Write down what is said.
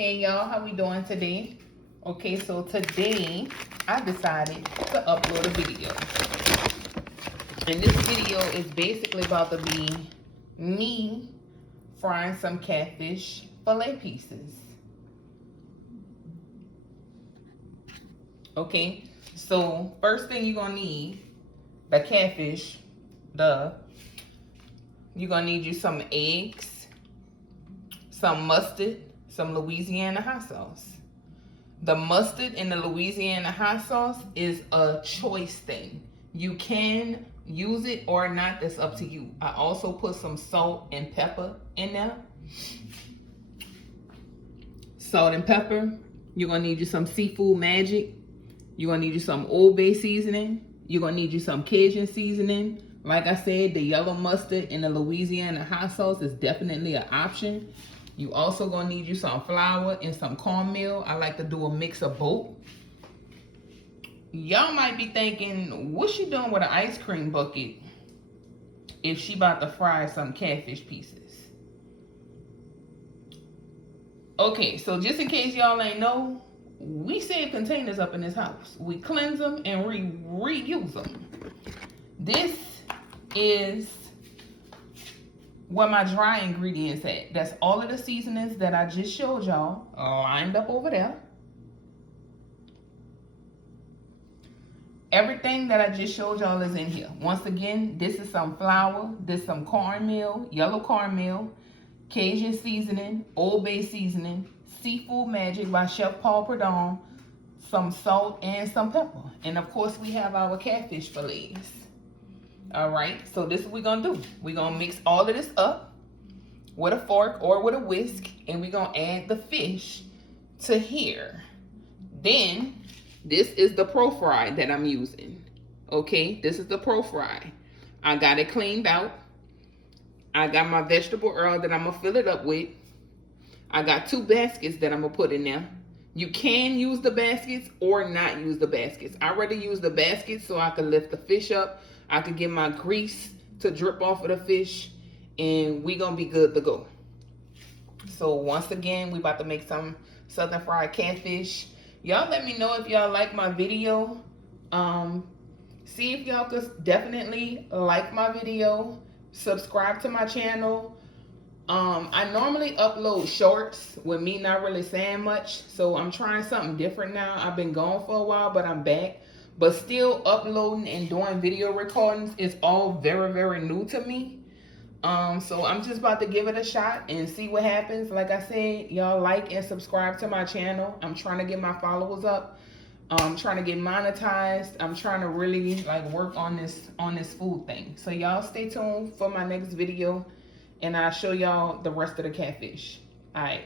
Hey y'all, how we doing today? Okay, so today I decided to upload a video. And this video is basically about to be me frying some catfish fillet pieces. Okay, so first thing you're gonna need, the catfish, you're gonna need you some eggs, some mustard, some Louisiana hot sauce. The mustard and the Louisiana hot sauce is a choice thing. You can use it or not, that's up to you. I also put some salt and pepper in there. Salt and pepper. You're gonna need you some seafood magic. You're gonna need you some Old Bay seasoning. You're gonna need you some Cajun seasoning. Like I said, the yellow mustard and the Louisiana hot sauce is definitely an option. You also gonna need you some flour and some cornmeal. I like to do a mix of both. Y'all might be thinking, what's she doing with an ice cream bucket if she about to fry some catfish pieces? Okay, so just in case y'all ain't know, we save containers up in this house. We cleanse them and reuse them. This is where my dry ingredients at. That's all of the seasonings that I just showed y'all lined up over there. Everything that I just showed y'all is in here. Once again, this is some flour, this is some cornmeal, yellow cornmeal, Cajun seasoning, Old Bay seasoning, Seafood Magic by Chef Paul Perdon, some salt and some pepper. And of course we have our catfish fillets. All right, so this is what we're gonna do. We're gonna mix all of this up with a fork or with a whisk, and we're gonna add the fish to here. Then, this is the pro fry that I'm using. Okay, this is the pro fry. I got it cleaned out. I got my vegetable oil that I'm gonna fill it up with. I got 2 baskets that I'm gonna put in there. You can use the baskets or not use the baskets. I rather use the baskets so I can lift the fish up. I could get my grease to drip off of the fish, and we gonna be good to go. So once again, we about to make some southern fried catfish. Y'all let me know if y'all like my video. See if y'all could definitely like my video. Subscribe to my channel. I normally upload shorts with me not really saying much, so I'm trying something different now. I've been gone for a while, but I'm back. But still uploading and doing video recordings is all very, very new to me. So I'm just about to give it a shot and see what happens. Like I said, y'all like and subscribe to my channel. I'm trying to get my followers up. I'm trying to get monetized. I'm trying to really work on this food thing. So y'all stay tuned for my next video, and I'll show y'all the rest of the catfish. All right.